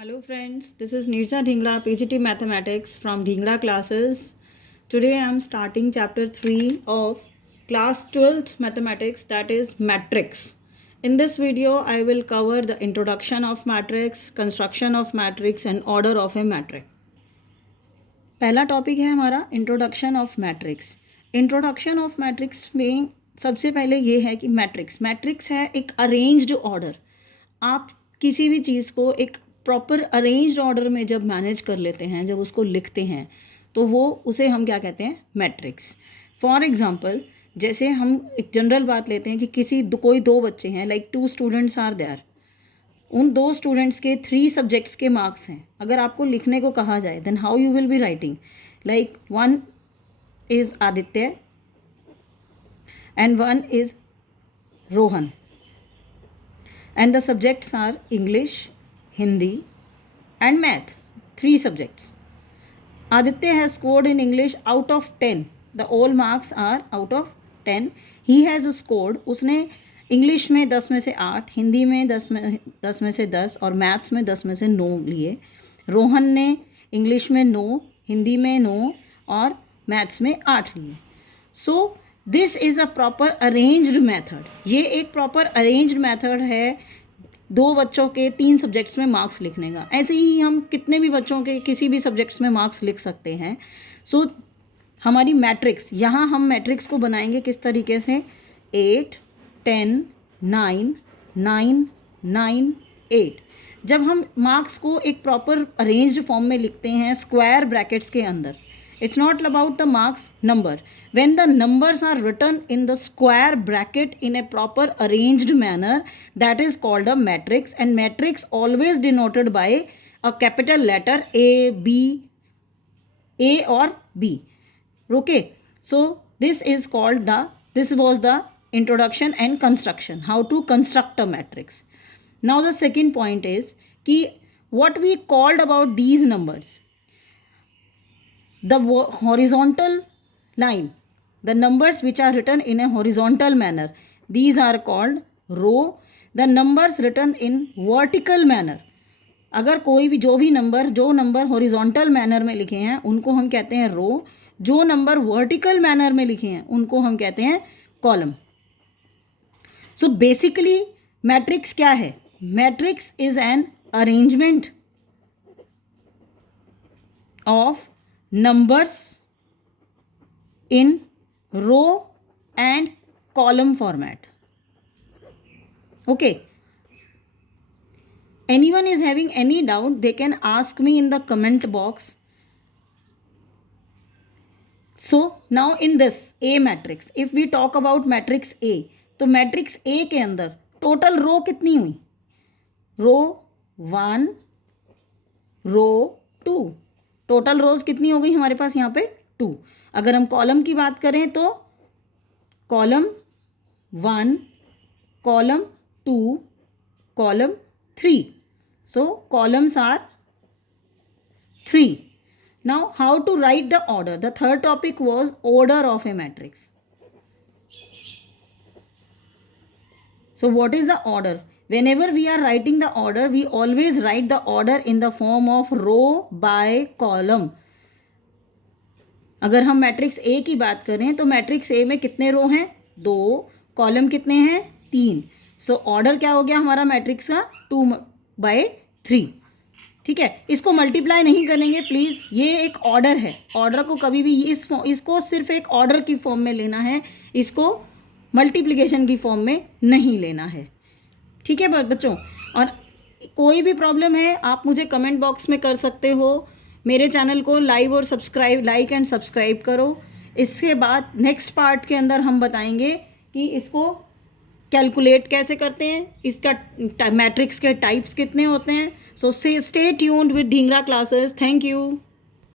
Hello friends, this is Nirja Dhingra, PGT Mathematics from Dhingra classes. Today I am starting chapter 3 of class 12th mathematics, that is matrix. In this video I will cover the introduction of matrix, construction of matrix and order of a matrix. पहला topic है हमारा introduction of matrix. Introduction of matrix में सबसे पहले ये है कि matrix है एक अरेंज्ड ऑर्डर. आप किसी भी चीज़ को एक प्रॉपर अरेंज्ड ऑर्डर में जब मैनेज कर लेते हैं, जब उसको लिखते हैं, तो वो उसे हम क्या कहते हैं, मैट्रिक्स. फॉर एग्जांपल, जैसे हम एक जनरल बात लेते हैं कि कोई दो बच्चे हैं, लाइक 2 स्टूडेंट्स आर देयर. उन 2 स्टूडेंट्स के 3 सब्जेक्ट्स के मार्क्स हैं. अगर आपको लिखने को कहा जाए then how you will be writing, like 1 is Aditya and 1 is Rohan and the subjects are English, Hindi and math, 3 subjects. Aditya has scored in English out of 10. The all marks are out of 10. He has scored, उसने English में 10 में से 8, हिंदी में 10 में से 10 और maths में 10 में से 9 लिए. रोहन ने इंग्लिश में 9, हिंदी में 9 और मैथ्स में 8 लिए. So this is a proper arranged method. ये एक प्रॉपर अरेंज्ड मैथड है 2 बच्चों के 3 सब्जेक्ट्स में मार्क्स लिखने का. ऐसे ही हम कितने भी बच्चों के किसी भी सब्जेक्ट्स में मार्क्स लिख सकते हैं. सो हमारी मैट्रिक्स, यहाँ हम मैट्रिक्स को बनाएंगे किस तरीके से, 8, 10, 9, 9, 9, 8. जब हम मार्क्स को एक प्रॉपर अरेंज्ड फॉर्म में लिखते हैं स्क्वायर ब्रैकेट्स के अंदर, it's not about the marks number. When the numbers are written in the square bracket in a proper arranged manner, that is called a matrix, and matrix always denoted by a capital letter A, B, A or B. Okay, so this was the introduction and construction, how to construct a matrix. Now the second point is what we called about these numbers. The horizontal line, the numbers which are written in a horizontal manner, these are called row. The numbers written in vertical manner, अगर कोई भी जो number horizontal manner में लिखे हैं उनको हम कहते हैं रो. जो नंबर वर्टिकल मैनर में लिखे हैं उनको हम कहते हैं कॉलम. सो बेसिकली मैट्रिक्स क्या है? Matrix is an arrangement of numbers in row and column format. Okay, anyone is having any doubt, they can ask me in the comment box. So now in this A matrix, if we talk about matrix A, तो matrix A के अंदर total row कितनी हुई? row 1, row 2. Total रोज कितनी हो गई हमारे पास यहाँ पे? 2. अगर हम कॉलम की बात करें तो column 1, column 2, column 3. So columns are 3. Now how to write the order. The third topic was order of a matrix. So what is the order? Whenever we are writing the order, we always write the order in the form of row by column. अगर हम matrix A की बात करें तो matrix A में कितने रो हैं? 2. Column कितने हैं? 3. सो ऑर्डर क्या हो गया हमारा मैट्रिक्स का? 2/3. ठीक है, इसको मल्टीप्लाई नहीं करेंगे प्लीज़, ये एक ऑर्डर है. ऑर्डर को कभी भी इसको सिर्फ एक ऑर्डर की फॉर्म में लेना है, इसको मल्टीप्लिकेशन की फॉर्म में नहीं लेना है. ठीक है बच्चों, और कोई भी प्रॉब्लम है आप मुझे कमेंट बॉक्स में कर सकते हो. मेरे चैनल को लाइक एंड सब्सक्राइब करो. इसके बाद नेक्स्ट पार्ट के अंदर हम बताएंगे कि इसको कैलकुलेट कैसे करते हैं, इसका मैट्रिक्स के टाइप्स कितने होते हैं. So stay tuned with Dhingra classes. Thank you.